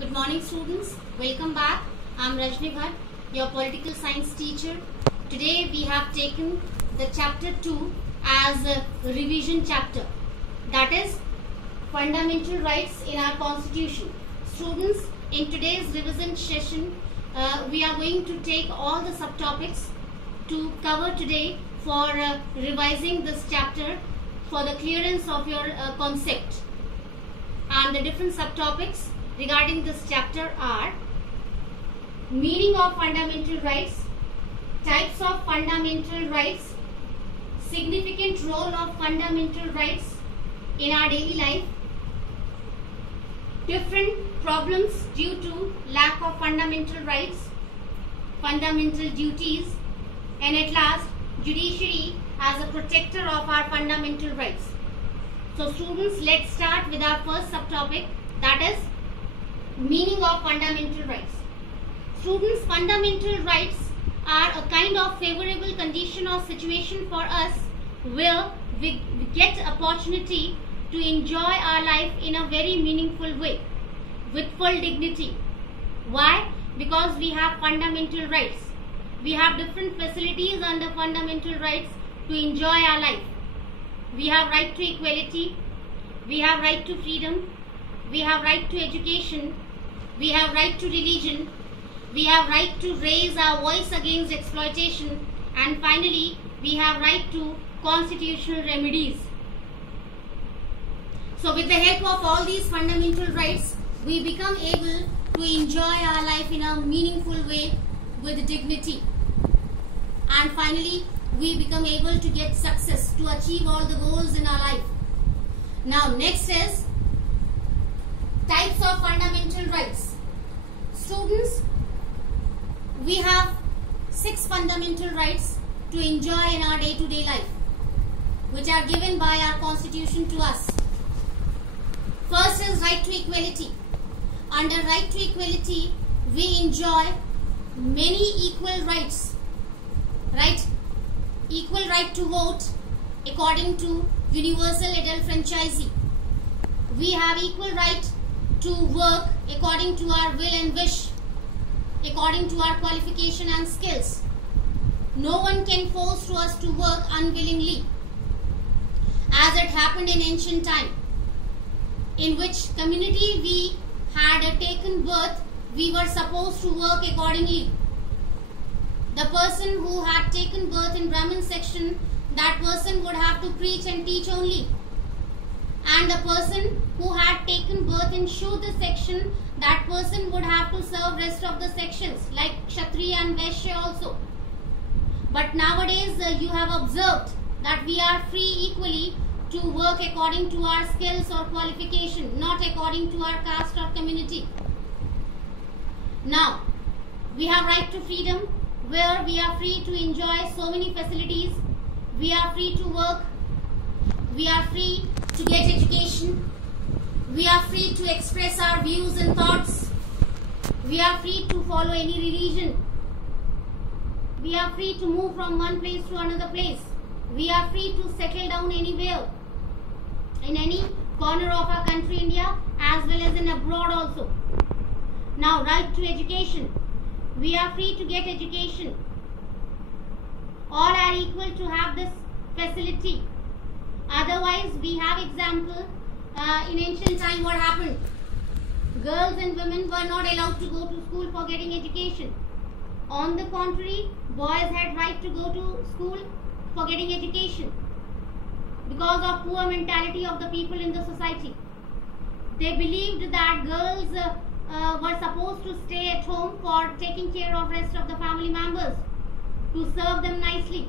Good morning students, welcome back. I am Rajni Bhatt, your political science teacher. Today we have taken the chapter 2 as a revision chapter, that is fundamental rights in our constitution. Students, in today's revision session we are going to take all the subtopics to cover today for revising this chapter for the clearance of your concept. And the different subtopics regarding this chapter are meaning of fundamental rights, types of fundamental rights, significant role of fundamental rights in our daily life, different problems due to lack of fundamental rights, fundamental duties, and at last judiciary as a protector of our fundamental rights. So students, let's start with our first subtopic, that is meaning of fundamental rights. Students, fundamental rights are a kind of favorable condition or situation for us where we get opportunity to enjoy our life in a very meaningful way with full dignity. Why? Because we have fundamental rights. We have different facilities under fundamental rights to enjoy our life. We have right to equality, we have right to freedom, we have right to education, we have right to religion, we have right to raise our voice against exploitation, and finally we have right to constitutional remedies. So with the help of all these fundamental rights, we become able to enjoy our life in a meaningful way with dignity. And finally, we become able to get success, to achieve all the goals in our life. Now next is types of fundamental rights. Students, we have 6 fundamental rights to enjoy in our day-to-day life, which are given by our constitution to us. First is right to equality. Under right to equality, we enjoy many equal rights, right? Equal right to vote according to universal adult franchisee. We have equal right to work according to our will and wish, according to our qualification and skills. No one can force to us to work unwillingly, as it happened in ancient time, in which community we had taken birth, we were supposed to work accordingly. The person who had taken birth in Brahmin section, that person would have to preach and teach only. And the person who had taken birth in Shudra section, that person would have to serve rest of the sections like Kshatriya and Vaishya also. But nowadays you have observed that we are free equally to work according to our skills or qualification, not according to our caste or community. Now, we have right to freedom, where we are free to enjoy so many facilities. We are free to work, we are free to get education, we are free to express our views and thoughts, we are free to follow any religion, we are free to move from one place to another place, we are free to settle down anywhere, in any corner of our country India as well as in abroad also. Now, right to education. We are free to get education. All are equal to have this facility. Otherwise, we have example, in ancient time what happened? Girls and women were not allowed to go to school for getting education. On the contrary, boys had right to go to school for getting education because of poor mentality of the people in the society. They believed that girls were supposed to stay at home for taking care of rest of the family members, to serve them nicely,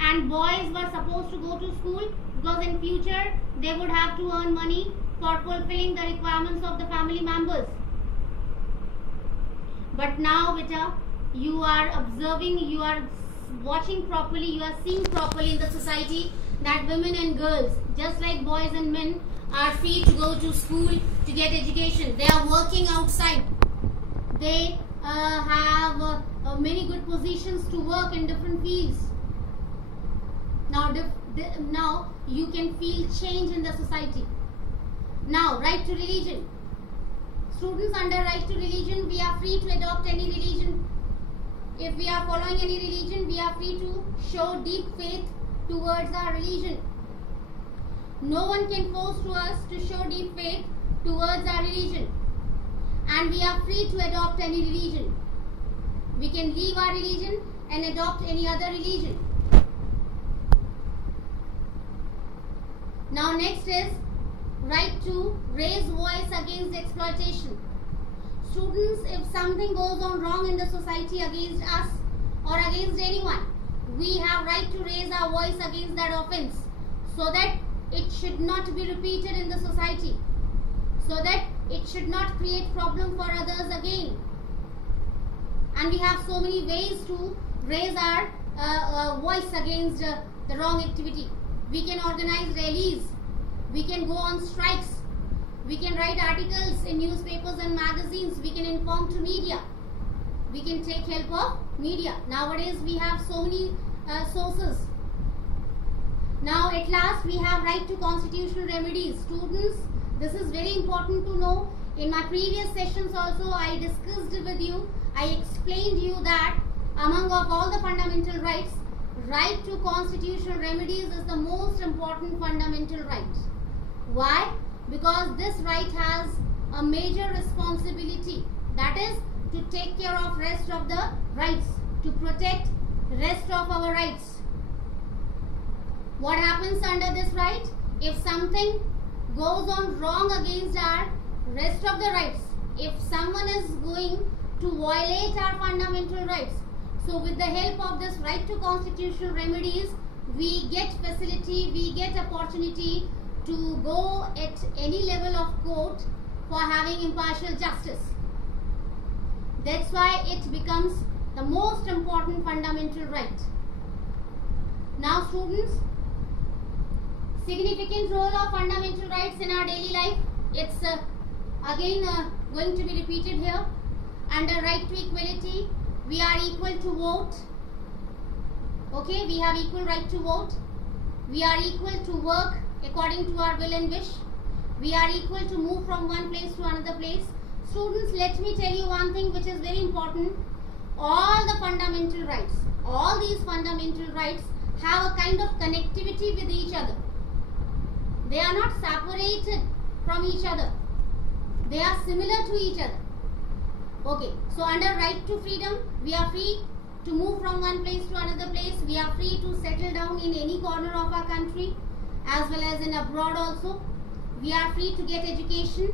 and boys were supposed to go to school because in future they would have to earn money for fulfilling the requirements of the family members. But now beta, you are observing, you are watching properly, you are seeing properly in the society that women and girls, just like boys and men, are free to go to school to get education. They are working outside. They have many good positions to work in different fields. Now you can feel change in the society. Now, right to religion. Students, under right to religion, we are free to adopt any religion. If we are following any religion, we are free to show deep faith towards our religion. No one can force to us to show deep faith towards our religion. And we are free to adopt any religion. We can leave our religion and adopt any other religion. Now next is right to raise voice against exploitation. Students, if something goes on wrong in the society against us or against anyone, we have right to raise our voice against that offense so that it should not be repeated in the society, so that it should not create problem for others again. And we have so many ways to raise our voice against the wrong activity. We can organize rallies, we can go on strikes, we can write articles in newspapers and magazines, we can inform to media, we can take help of media. Nowadays we have so many sources. Now at last we have right to constitutional remedies. Students, this is very important to know. In my previous sessions also I discussed with you, I explained you that among of all the fundamental rights, right to constitutional remedies is the most important fundamental right. Why? Because this right has a major responsibility, that is to take care of rest of the rights, to protect rest of our rights. What happens under this right? If something goes on wrong against our rest of the rights, if someone is going to violate our fundamental rights, so with the help of this right to constitutional remedies, we get facility, we get opportunity to go at any level of court for having impartial justice. That's why it becomes the most important fundamental right. Now students, significant role of fundamental rights in our daily life. It's again going to be repeated here. Under right to equality, we are equal to vote. Okay, we have equal right to vote. We are equal to work according to our will and wish. We are equal to move from one place to another place. Students, let me tell you one thing which is very important. All the fundamental rights, all these fundamental rights have a kind of connectivity with each other. They are not separated from each other. They are similar to each other. Okay, so under right to freedom, we are free to move from one place to another place. We are free to settle down in any corner of our country as well as in abroad also. We are free to get education.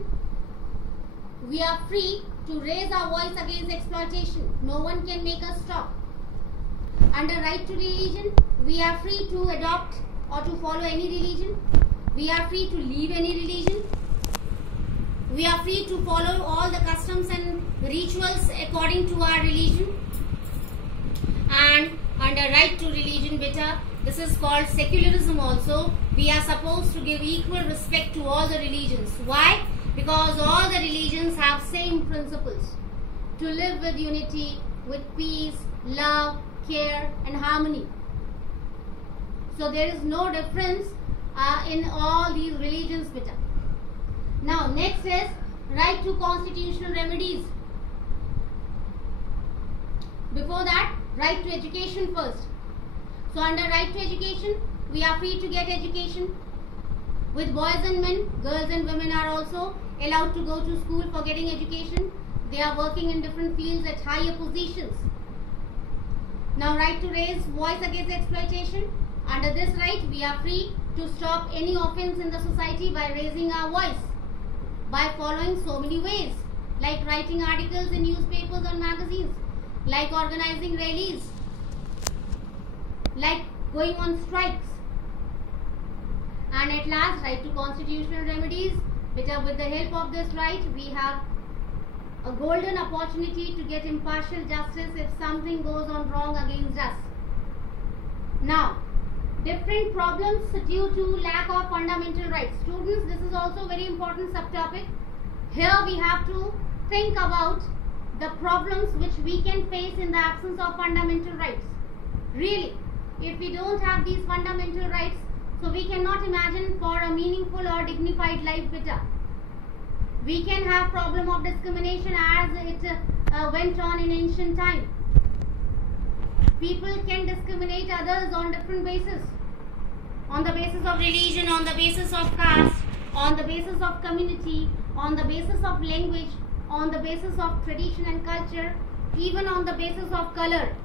We are free to raise our voice against exploitation. No one can make us stop. Under right to religion, we are free to adopt or to follow any religion. We are free to leave any religion. We are free to follow all the customs and rituals according to our religion. And under right to religion, beta, this is called secularism also. We are supposed to give equal respect to all the religions. Why? Because all the religions have same principles. To live with unity, with peace, love, care and harmony. So there is no difference in all these religions, beta. Now next is right to constitutional remedies. Before that, right to education first. So under right to education, we are free to get education. With boys and men, girls and women are also allowed to go to school for getting education. They are working in different fields at higher positions. Now right to raise voice against exploitation. Under this right, we are free to stop any offense in the society by raising our voice, by following so many ways, like writing articles in newspapers and magazines, like organizing rallies, like going on strikes. And at last, right to constitutional remedies, which are with the help of this right, we have a golden opportunity to get impartial justice if something goes on wrong against us. Now, different problems due to lack of fundamental rights. Students, this is also a very important subtopic. Here we have to think about the problems which we can face in the absence of fundamental rights. Really, if we don't have these fundamental rights, so we cannot imagine for a meaningful or dignified life better. We can have problem of discrimination as it went on in ancient time. People can discriminate others on different bases. On the basis of religion, on the basis of caste, on the basis of community, on the basis of language, on the basis of tradition and culture, even on the basis of color.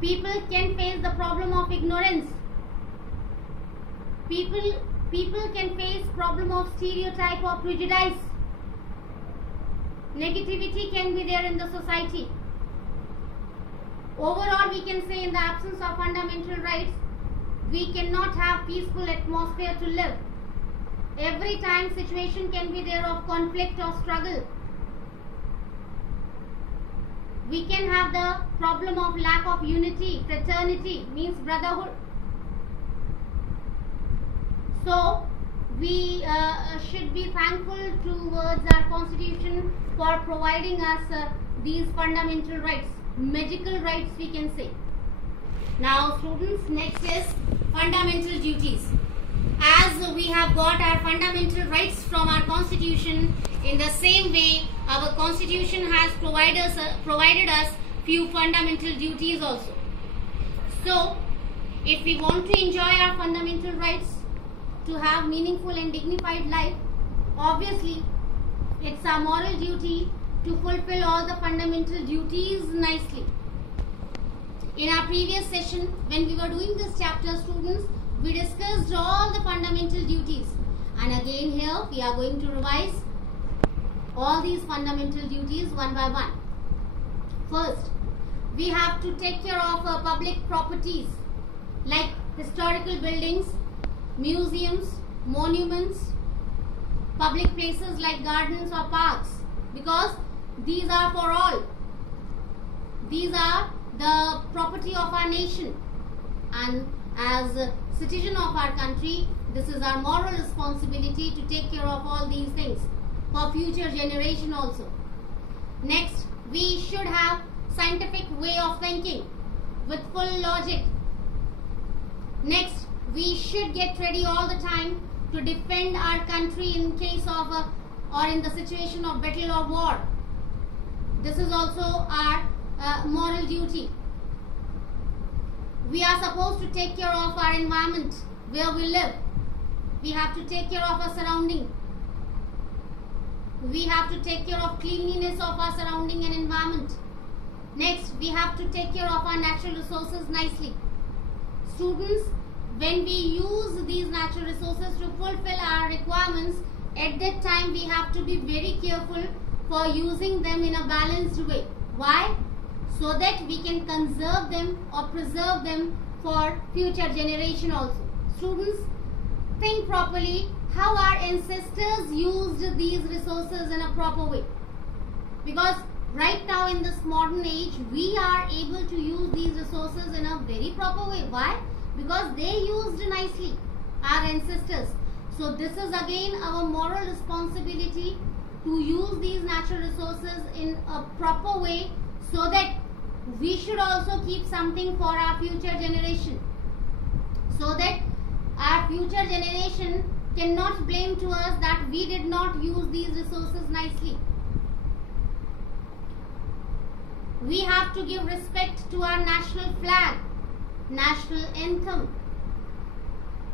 People can face the problem of ignorance. People can face problem of stereotype or prejudice. Negativity can be there in the society. Overall, we can say in the absence of fundamental rights, we cannot have peaceful atmosphere to live. Every time situation can be there of conflict or struggle. We can have the problem of lack of unity. Fraternity means brotherhood. So we should be thankful towards our constitution for providing us these fundamental rights, magical rights we can say. Now students, next is fundamental duties. As we have got our fundamental rights from our constitution, in the same way our constitution has provided us few fundamental duties also. So if we want to enjoy our fundamental rights, to have meaningful and dignified life, obviously it's our moral duty to fulfill all the fundamental duties nicely. In our previous session, when we were doing this chapter, students, we discussed all the fundamental duties, and again here we are going to revise all these fundamental duties one by one. First, we have to take care of public properties like historical buildings, museums, monuments, public places like gardens or parks, because these are for all. These are the property of our nation, and as a citizen of our country, this is our moral responsibility to take care of all these things for future generation also. Next, we should have scientific way of thinking with full logic. Next, we should get ready all the time to defend our country in case of or in the situation of battle or war. This is also our moral duty. We are supposed to take care of our environment where we live. We have to take care of our surrounding. We have to take care of cleanliness of our surrounding and environment. Next, we have to take care of our natural resources nicely. Students, when we use these natural resources to fulfill our requirements, at that time we have to be very careful for using them in a balanced way. Why? So that we can conserve them or preserve them for future generation also. Students, think properly how our ancestors used these resources in a proper way. Because right now in this modern age, we are able to use these resources in a very proper way. Why? Because they used nicely, our ancestors. So this is again our moral responsibility to use these natural resources in a proper way, so that we should also keep something for our future generation, so that our future generation cannot blame to us that we did not use these resources nicely. We have to give respect to our national flag, national anthem,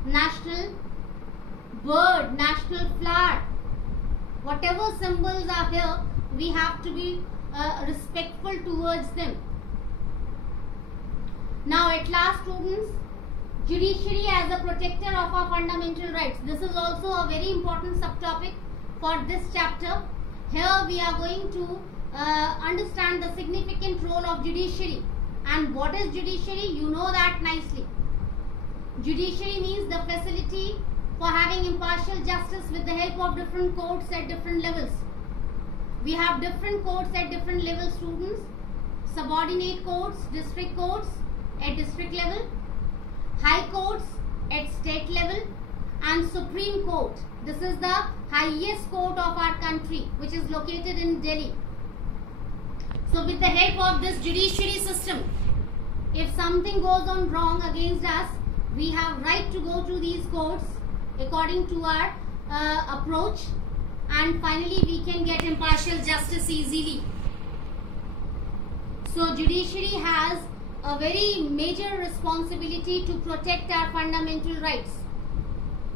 national bird, national flower. Whatever symbols are here, we have to be respectful towards them. Now at last, students, judiciary as a protector of our fundamental rights. This is also a very important subtopic for this chapter. Here we are going to understand the significant role of judiciary. And what is judiciary? You know that nicely. Judiciary means the facility for having impartial justice with the help of different courts at different levels. We have different courts at different levels, students. Subordinate courts, district courts at district level, high courts at state level, and Supreme Court. This is the highest court of our country, which is located in Delhi. So with the help of this judiciary system, if something goes on wrong against us, we have right to go to these courts according to our approach, and finally we can get impartial justice easily. So judiciary has a very major responsibility to protect our fundamental rights.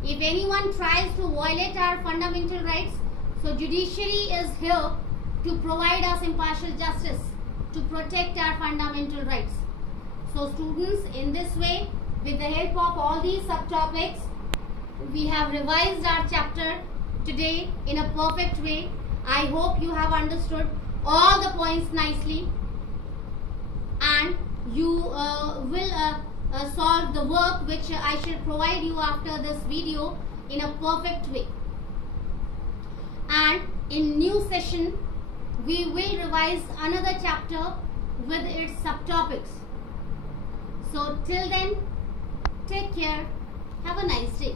If anyone tries to violate our fundamental rights, so judiciary is here to provide us impartial justice, to protect our fundamental rights. So students, in this way, with the help of all these subtopics, we have revised our chapter today in a perfect way. I hope you have understood all the points nicely, and you will solve the work which I shall provide you after this video in a perfect way. And in new session, we will revise another chapter with its subtopics. So till then, take care. Have a nice day.